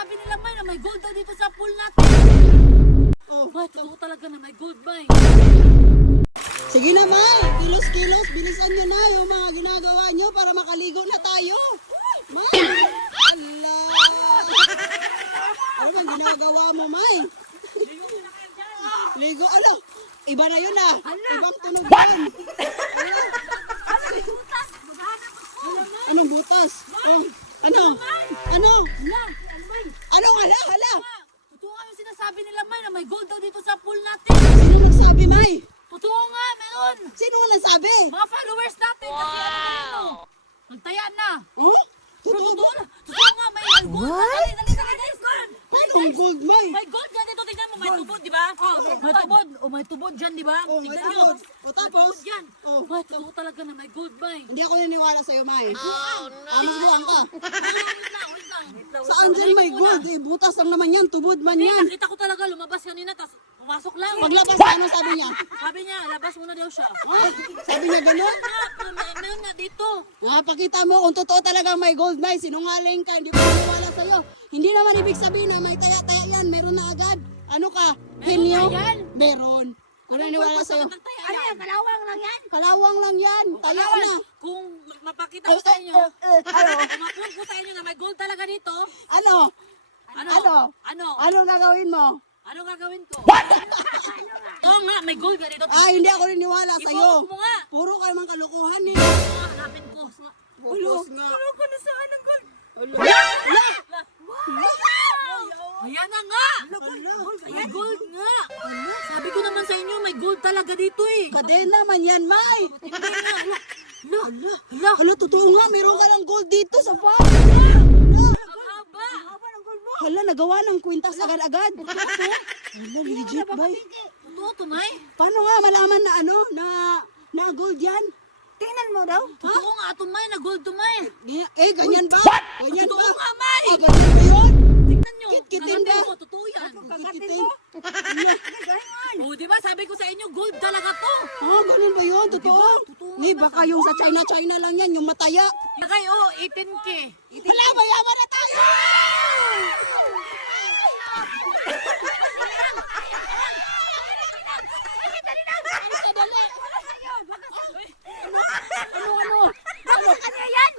sinasabi nila, May, na may gold daw dito sa pool natin. Oh, May, totoo talaga na may gold, May. Sige na, May. Kilos-kilos, bilisan nyo na yung mga ginagawa nyo para makaligo na tayo. May! Ala! Ano ang ginagawa mo, May? Ligo, ano? Iba na yun ah. Ibang tunog yan. Anong butas? Oh, ano? Ano? Anong hala? Totoo nga yung sinasabi nila, May, na may gold daw dito sa pool natin. Sino nagsabi, May? Totoo nga, meron. Sino nga nagsabi? Mga followers natin. Wow. Nagtaya na. Oh? Pero Totoo ba? totoo nga, may gold. Dali, guys. Anong gold, May? May gold dyan dito, tingnan mo, may tubod, di ba? May tubod. O, may tubod dyan, di ba? Oh, may Tingnan nyo. tubod. O, tapos? Yan. Oh. May totoo talaga na may gold, May. Hindi ako naniniwala sa'yo, May. Amas buwan ka. Wait lang. Saan dyan may gold? Eh, butas lang naman yan. Tubod man Hindi, yan. nakita ko talaga, lumabas kanina, tapos pumasok lang. Paglabas, ano sabi niya? Sabi niya, labas muna daw siya. Oh, sabi niya ganun? Meron nga dito. Pakita mo kung totoo talaga may gold, May. Sinungaling ka, hindi ko naniniwala sa'yo. Hindi naman ibig sabihin na may taya-taya yan. Meron na agad. Ano ka? Henyo? na yan? Meron. Kung naniniwala sa'yo. Ano yan? Kalawang lang yan? Kalawang lang yan. Taya na. Kung mapakita ko sa inyo, kung ko sa inyo na may gold talaga dito, Ano? ano? Ano? Ano? Ano gagawin mo? Ano gagawin ko? Oo nga, may gold ka dito. Hindi ako naniniwala sa'yo. I-focus mo nga. Puro ka naman kalukuhan eh. Hanapin ko. Focus nga. Ano ko na saan ang gold? Hala. Ayan na nga! Hala. May gold nga! Sabi ko naman sa inyo, may gold talaga dito eh. Kadena man yan, May. Hindi nga. Hala, totoo nga. Meron ka ng gold dito sa farm. Haba! Hala, nagawa ng kwintas agad-agad. Hala, legit, Bay. Totoo to, May? Paano nga malaman na ano, na gold yan? Tingnan mo daw. Totoo nga to, May, na gold to, May. Ganyan ba? Ganyan ba? Totoo nga, May! Ganyan ba yun? Tingnan nyo. Kit-kitin Hanapin ba? mo, totoo yan. Kikitin. Hala. O, di ba sabi ko sa inyo, gold talaga to. Ganun ba yun? Totoo? Totoo Ni, baka yung sa China lang yan, yung mataya. Nakay, 18K. Hala, mayaman na tayo!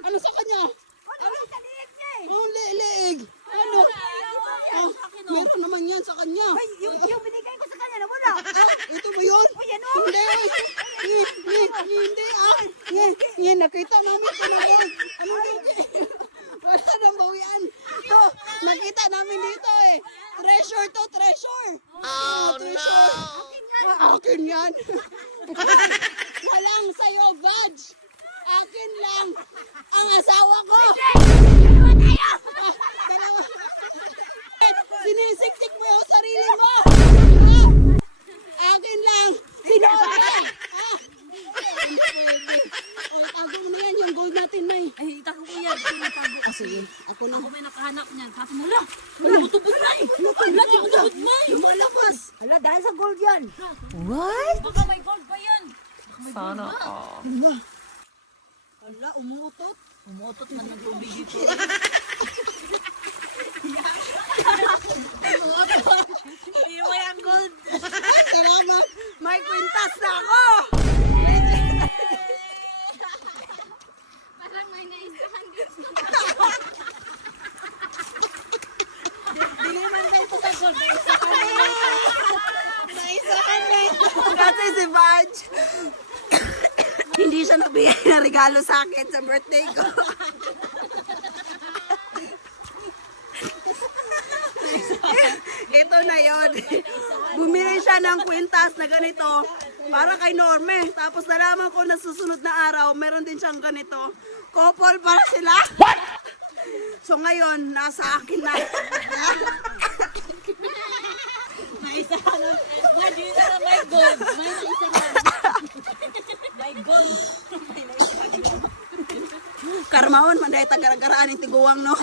Ano sa kanya? Oh, leeg. Ano? Meron naman yan sa kanya. Yung binigay ko sa kanya na wala. Ito ba yun? Yan o. Hindi. Hindi Yan, nakita namin ito na gold. Ano hindi? Wala nang bawian. Ito, nakita namin dito eh. Treasure to, treasure. Treasure. Akin yan. Walang sa'yo, Vag. Akin lang. Ang asawa ko. Dalawa. Sinisiksik mo yung sarili mo. Akin lang. Sinobe. Hindi pwede. Ay, tago mo na yan yung gold natin, May. Ay, itago ko yan. Sige, ako na. Ako may nakahanap niyan. Kaso mula. Tumutubod, May. Tumutubod, May. Lumalabas. Hala, dahil sa gold yan. Baka may gold pa yan. Sana all. Hala. Hala, umuutot. Umutot na ng tubig dito. Hindi mo yung gold. Salamat. May kwintas na ako. Parang may naisahan dito. Dili man kayo ito sa gold. Naisahan na ito. Kasi si Vag, hindi siya nabigay na regalo sa akin sa birthday ko. Ito na yon. Bumili siya ng kwintas na ganito para kay Norme. Tapos nalaman ko na susunod na araw, meron din siyang ganito. Couple para sila. So ngayon, nasa akin na. Naisahan na. May dito na may gold. May naisahan. May gold. Karmahon, manday tagaraan yung tiguang, no?